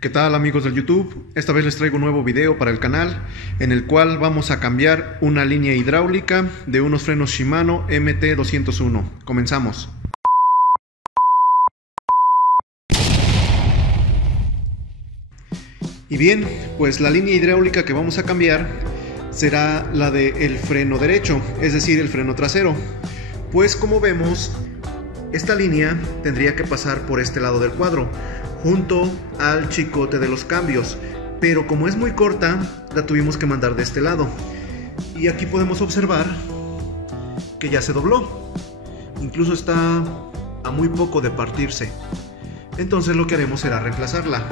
¿Qué tal amigos del YouTube? Esta vez les traigo un nuevo video para el canal en el cual vamos a cambiar una línea hidráulica de unos frenos Shimano MT201. Comenzamos. Y bien, pues la línea hidráulica que vamos a cambiar será la del freno derecho, es decir, el freno trasero. Pues como vemos, esta línea tendría que pasar por este lado del cuadro, junto al chicote de los cambios, pero como es muy corta, la tuvimos que mandar de este lado. Y aquí podemos observar que ya se dobló, incluso está a muy poco de partirse. Entonces lo que haremos será reemplazarla.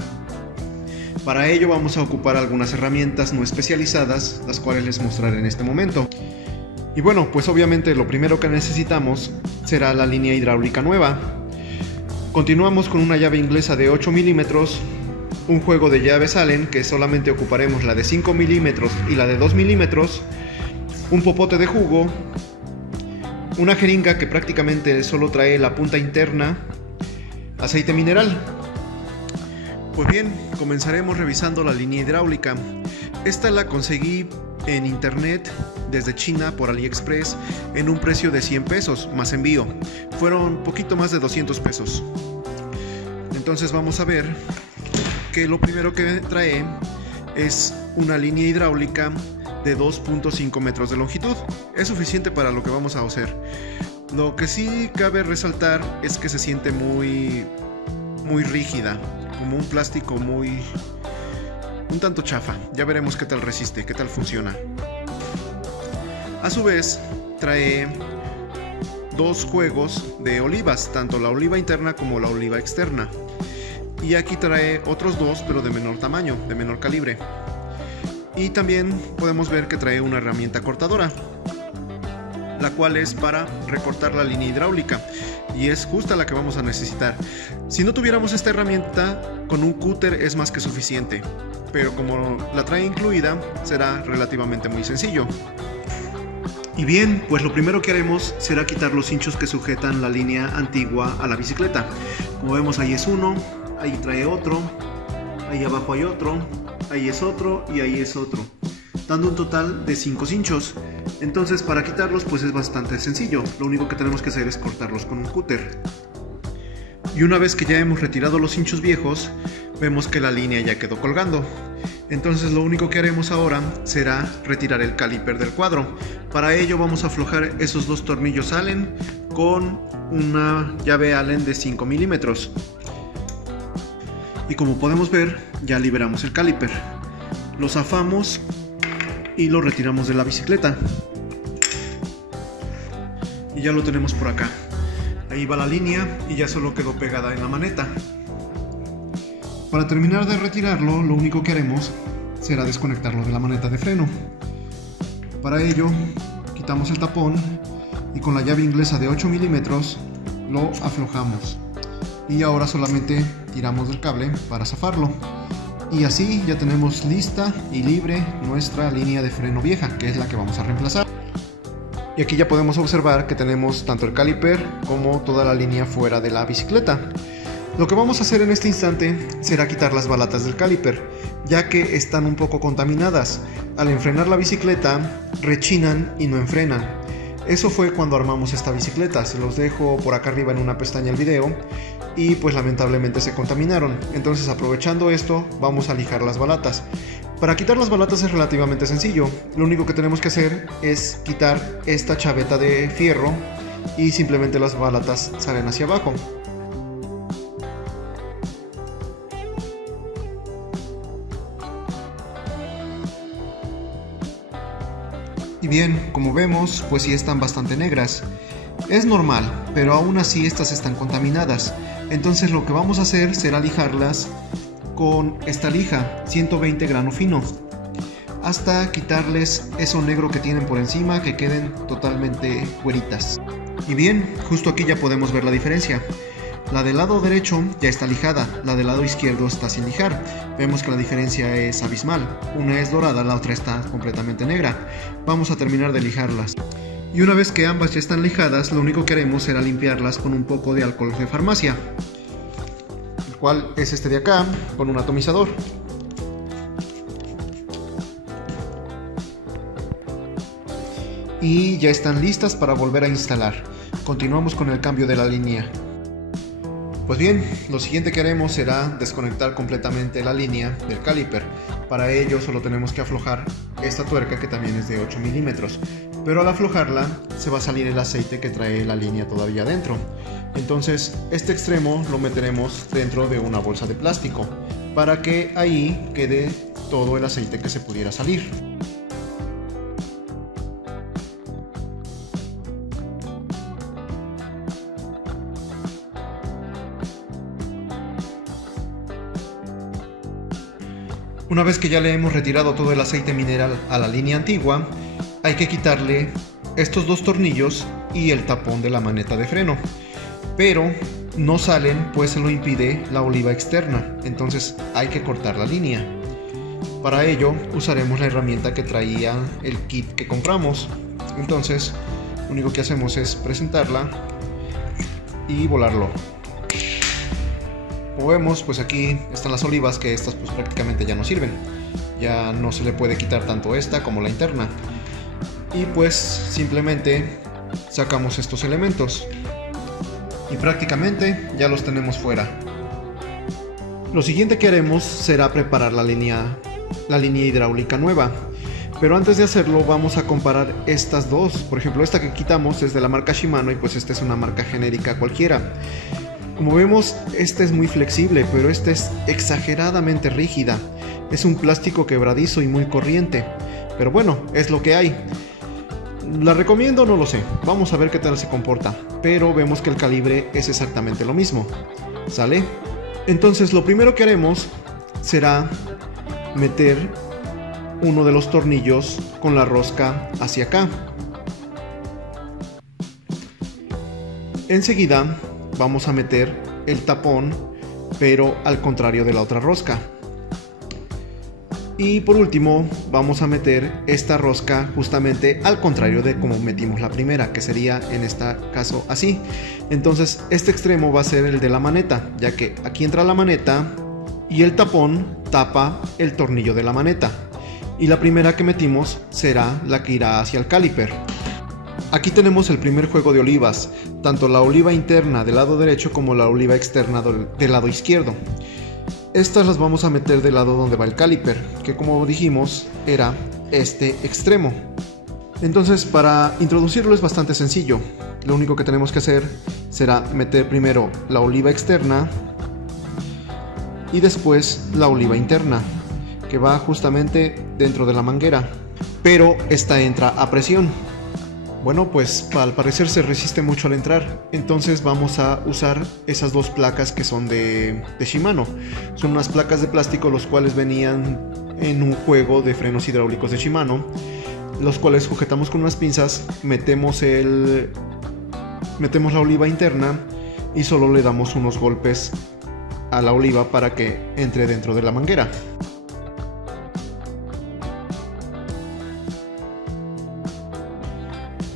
Para ello vamos a ocupar algunas herramientas no especializadas, las cuales les mostraré en este momento. Y bueno, pues obviamente lo primero que necesitamos será la línea hidráulica nueva. Continuamos con una llave inglesa de 8 milímetros, un juego de llaves Allen que solamente ocuparemos la de 5 milímetros y la de 2 milímetros, un popote de jugo, una jeringa que prácticamente solo trae la punta interna, aceite mineral. Pues bien, comenzaremos revisando la línea hidráulica. Esta la conseguí en internet desde China por AliExpress en un precio de 100 pesos más envío. Fueron poquito más de 200 pesos. Entonces vamos a ver que lo primero que trae es una línea hidráulica de 2.5 metros de longitud. Es suficiente para lo que vamos a hacer. Lo que sí cabe resaltar es que se siente muy rígida, como un plástico un tanto chafa. Ya veremos qué tal resiste, qué tal funciona. A su vez trae dos juegos de olivas, tanto la oliva interna como la oliva externa. Y aquí trae otros dos, pero de menor tamaño, de menor calibre. Y también podemos ver que trae una herramienta cortadora, la cual es para recortar la línea hidráulica, y es justa la que vamos a necesitar. Si no tuviéramos esta herramienta, con un cúter es más que suficiente, pero como la trae incluida, será relativamente muy sencillo. Y bien, pues lo primero que haremos será quitar los hinchos que sujetan la línea antigua a la bicicleta. Como vemos, ahí es uno, ahí trae otro, ahí abajo hay otro, ahí es otro y ahí es otro, dando un total de 5 hinchos. Entonces para quitarlos pues es bastante sencillo, lo único que tenemos que hacer es cortarlos con un cúter. Y una vez que ya hemos retirado los hinchos viejos, vemos que la línea ya quedó colgando. Entonces lo único que haremos ahora será retirar el caliper del cuadro. Para ello vamos a aflojar esos dos tornillos Allen con una llave Allen de 5 milímetros. Y como podemos ver, ya liberamos el caliper. Lo zafamos y lo retiramos de la bicicleta. Y ya lo tenemos por acá. Ahí va la línea y ya solo quedó pegada en la maneta. Para terminar de retirarlo, lo único que haremos será desconectarlo de la maneta de freno. Para ello, quitamos el tapón y con la llave inglesa de 8 milímetros lo aflojamos. Y ahora solamente tiramos del cable para zafarlo. Y así ya tenemos lista y libre nuestra línea de freno vieja, que es la que vamos a reemplazar. Y aquí ya podemos observar que tenemos tanto el caliper como toda la línea fuera de la bicicleta. Lo que vamos a hacer en este instante será quitar las balatas del caliper, ya que están un poco contaminadas. Al enfrenar la bicicleta, rechinan y no enfrenan. Eso fue cuando armamos esta bicicleta. Se los dejo por acá arriba en una pestaña el video. Y pues lamentablemente se contaminaron. Entonces, aprovechando esto, vamos a lijar las balatas. Para quitar las balatas es relativamente sencillo. Lo único que tenemos que hacer es quitar esta chaveta de fierro y simplemente las balatas salen hacia abajo. Y bien, como vemos, pues sí están bastante negras. Es normal, pero aún así estas están contaminadas. Entonces lo que vamos a hacer será lijarlas con esta lija 120 grano fino, hasta quitarles eso negro que tienen por encima, que queden totalmente güeritas. Y bien, justo aquí ya podemos ver la diferencia. La del lado derecho ya está lijada, la del lado izquierdo está sin lijar. Vemos que la diferencia es abismal. Una es dorada, la otra está completamente negra. Vamos a terminar de lijarlas. Y una vez que ambas ya están lijadas, lo único que haremos será limpiarlas con un poco de alcohol de farmacia. cual es este de acá, con un atomizador. Y ya están listas para volver a instalar. Continuamos con el cambio de la línea. Pues bien, lo siguiente que haremos será desconectar completamente la línea del caliper. Para ello solo tenemos que aflojar esta tuerca, que también es de 8 milímetros. Pero al aflojarla se va a salir el aceite que trae la línea todavía dentro. Entonces este extremo lo meteremos dentro de una bolsa de plástico para que ahí quede todo el aceite que se pudiera salir. Una vez que ya le hemos retirado todo el aceite mineral a la línea antigua, hay que quitarle estos dos tornillos y el tapón de la maneta de freno. Pero no salen, pues se lo impide la oliva externa, entonces hay que cortar la línea. Para ello usaremos la herramienta que traía el kit que compramos. Entonces lo único que hacemos es presentarla y volarlo. Como vemos, pues aquí están las olivas, que estas pues prácticamente ya no sirven. Ya no se le puede quitar tanto esta como la interna. Y pues simplemente sacamos estos elementos. Y prácticamente ya los tenemos fuera. Lo siguiente que haremos será preparar la línea hidráulica nueva. Pero antes de hacerlo vamos a comparar estas dos. Por ejemplo, esta que quitamos es de la marca Shimano y pues esta es una marca genérica cualquiera. Como vemos, esta es muy flexible, pero esta es exageradamente rígida. Es un plástico quebradizo y muy corriente. Pero bueno, es lo que hay. ¿La recomiendo? No lo sé. Vamos a ver qué tal se comporta. Pero vemos que el calibre es exactamente lo mismo. ¿Sale? Entonces lo primero que haremos será meter uno de los tornillos con la rosca hacia acá. Enseguida vamos a meter el tapón, pero al contrario de la otra rosca. Y por último vamos a meter esta rosca justamente al contrario de como metimos la primera, que sería en este caso así. Entonces este extremo va a ser el de la maneta, ya que aquí entra la maneta y el tapón tapa el tornillo de la maneta. Y la primera que metimos será la que irá hacia el caliper. Aquí tenemos el primer juego de olivas, tanto la oliva interna del lado derecho como la oliva externa del lado izquierdo. Estas las vamos a meter del lado donde va el caliper, que como dijimos era este extremo. Entonces para introducirlo es bastante sencillo. Lo único que tenemos que hacer será meter primero la oliva externa y después la oliva interna, que va justamente dentro de la manguera, pero esta entra a presión. Bueno, pues al parecer se resiste mucho al entrar, entonces vamos a usar esas dos placas que son de Shimano. Son unas placas de plástico los cuales venían en un juego de frenos hidráulicos de Shimano, los cuales sujetamos con unas pinzas, metemos la oliva interna y solo le damos unos golpes a la oliva para que entre dentro de la manguera.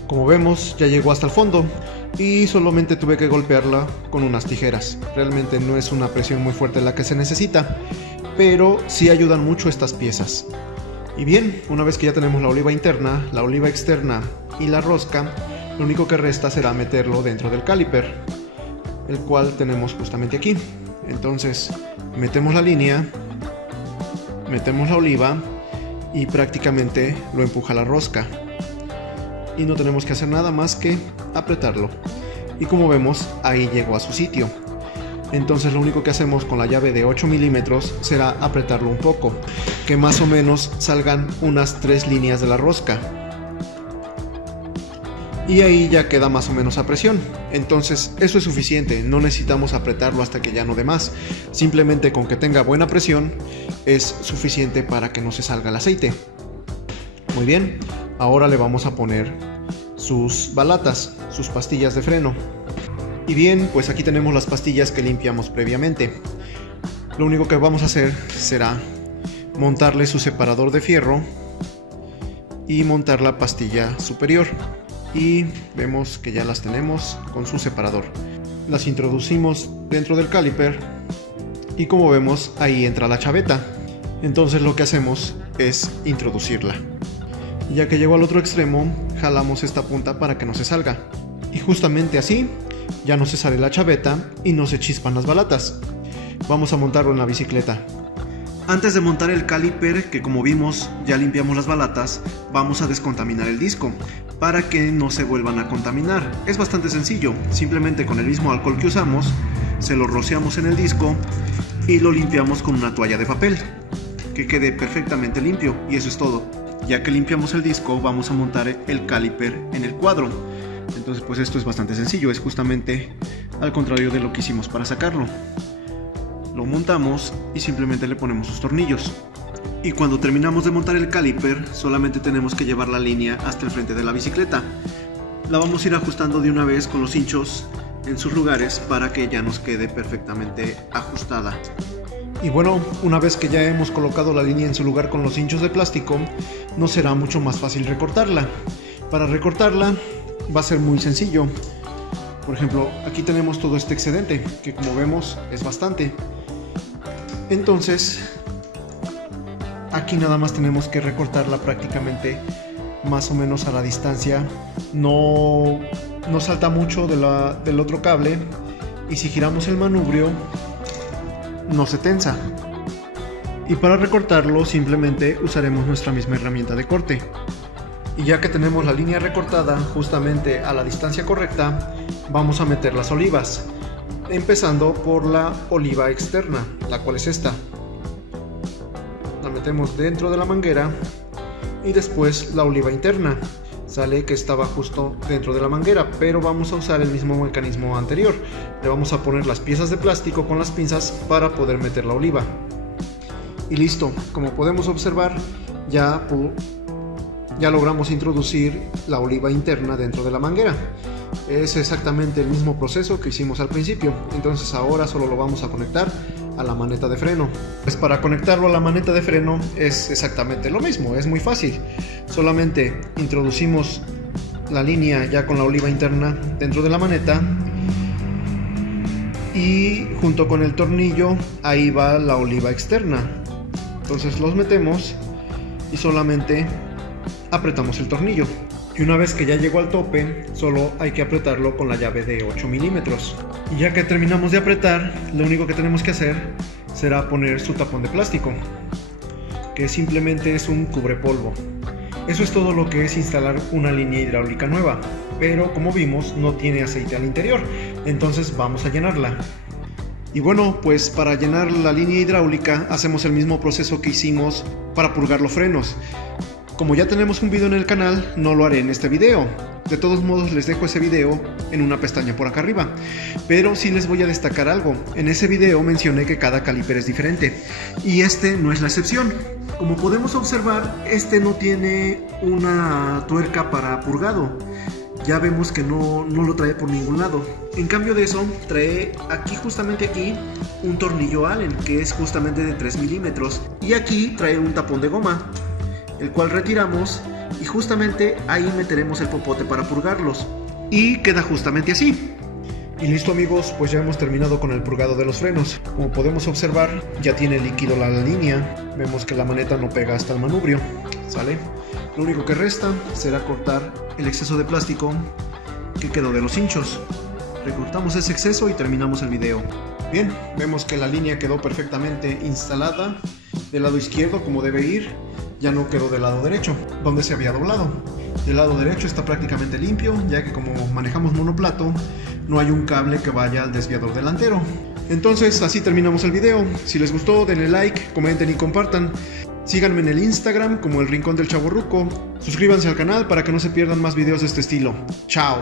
Como vemos, ya llegó hasta el fondo y solamente tuve que golpearla con unas tijeras. Realmente no es una presión muy fuerte la que se necesita, pero sí ayudan mucho estas piezas. Y bien, una vez que ya tenemos la oliva interna, la oliva externa y la rosca, lo único que resta será meterlo dentro del caliper, el cual tenemos justamente aquí. Entonces metemos la línea, metemos la oliva y prácticamente lo empuja la rosca. Y no tenemos que hacer nada más que apretarlo. Y como vemos, ahí llegó a su sitio. Entonces lo único que hacemos con la llave de 8 milímetros será apretarlo un poco, que más o menos salgan unas 3 líneas de la rosca. Y ahí ya queda más o menos a presión. Entonces eso es suficiente, no necesitamos apretarlo hasta que ya no dé más. Simplemente con que tenga buena presión es suficiente para que no se salga el aceite. Muy bien, ahora le vamos a poner sus balatas, sus pastillas de freno. Y bien, pues aquí tenemos las pastillas que limpiamos previamente. Lo único que vamos a hacer será montarle su separador de fierro y montar la pastilla superior. Y vemos que ya las tenemos con su separador. Las introducimos dentro del caliper y como vemos ahí entra la chaveta. Entonces lo que hacemos es introducirla. Ya que llegó al otro extremo, jalamos esta punta para que no se salga. Y justamente así, ya no se sale la chaveta y no se chispan las balatas. Vamos a montarlo en la bicicleta. Antes de montar el caliper, que como vimos ya limpiamos las balatas, vamos a descontaminar el disco para que no se vuelvan a contaminar. Es bastante sencillo, simplemente con el mismo alcohol que usamos, se lo rociamos en el disco y lo limpiamos con una toalla de papel, que quede perfectamente limpio, y eso es todo. Ya que limpiamos el disco, vamos a montar el caliper en el cuadro. Entonces pues esto es bastante sencillo, es justamente al contrario de lo que hicimos para sacarlo. Lo montamos y simplemente le ponemos sus tornillos. Y cuando terminamos de montar el caliper, solamente tenemos que llevar la línea hasta el frente de la bicicleta. La vamos a ir ajustando de una vez con los hinchos en sus lugares para que ya nos quede perfectamente ajustada. Y bueno, una vez que ya hemos colocado la línea en su lugar con los hinchos de plástico, nos será mucho más fácil recortarla. Para recortarla va a ser muy sencillo. Por ejemplo, aquí tenemos todo este excedente, que como vemos es bastante. Entonces, aquí nada más tenemos que recortarla prácticamente más o menos a la distancia. No salta mucho del otro cable, y si giramos el manubrio no se tensa. Y para recortarlo simplemente usaremos nuestra misma herramienta de corte. Y ya que tenemos la línea recortada justamente a la distancia correcta, vamos a meter las olivas, empezando por la oliva externa, la cual es esta. La metemos dentro de la manguera, y después la oliva interna, sale que estaba justo dentro de la manguera, pero vamos a usar el mismo mecanismo anterior. Le vamos a poner las piezas de plástico con las pinzas para poder meter la oliva. Y listo, como podemos observar, ya logramos introducir la oliva interna dentro de la manguera. Es exactamente el mismo proceso que hicimos al principio. Entonces ahora solo lo vamos a conectar a la maneta de freno. Pues para conectarlo a la maneta de freno es exactamente lo mismo, es muy fácil. Solamente introducimos la línea ya con la oliva interna dentro de la maneta, y junto con el tornillo ahí va la oliva externa. Entonces los metemos y solamente apretamos el tornillo. Y una vez que ya llegó al tope, solo hay que apretarlo con la llave de 8 milímetros. Y ya que terminamos de apretar, lo único que tenemos que hacer será poner su tapón de plástico, que simplemente es un cubrepolvo. Eso es todo lo que es instalar una línea hidráulica nueva, pero como vimos no tiene aceite al interior, entonces vamos a llenarla. Y bueno, pues para llenar la línea hidráulica hacemos el mismo proceso que hicimos para purgar los frenos. Como ya tenemos un video en el canal, no lo haré en este video. De todos modos les dejo ese video en una pestaña por acá arriba. Pero sí les voy a destacar algo. En ese video mencioné que cada caliper es diferente, y este no es la excepción. Como podemos observar, este no tiene una tuerca para purgado. Ya vemos que no lo trae por ningún lado. En cambio de eso, trae aquí, justamente aquí, un tornillo Allen, que es justamente de 3 milímetros. Y aquí trae un tapón de goma, el cual retiramos, y justamente ahí meteremos el popote para purgarlos. Y queda justamente así. Y listo amigos, pues ya hemos terminado con el purgado de los frenos. Como podemos observar, ya tiene líquido la línea. Vemos que la maneta no pega hasta el manubrio, ¿sale? Lo único que resta será cortar el exceso de plástico que quedó de los hinchos. Recortamos ese exceso y terminamos el video. Bien, vemos que la línea quedó perfectamente instalada del lado izquierdo como debe ir. Ya no quedó del lado derecho, donde se había doblado. Del lado derecho está prácticamente limpio, ya que como manejamos monoplato, no hay un cable que vaya al desviador delantero. Entonces así terminamos el video. Si les gustó, denle like, comenten y compartan. Síganme en el Instagram como El Rincón del Chavorruco. Suscríbanse al canal para que no se pierdan más videos de este estilo. ¡Chao!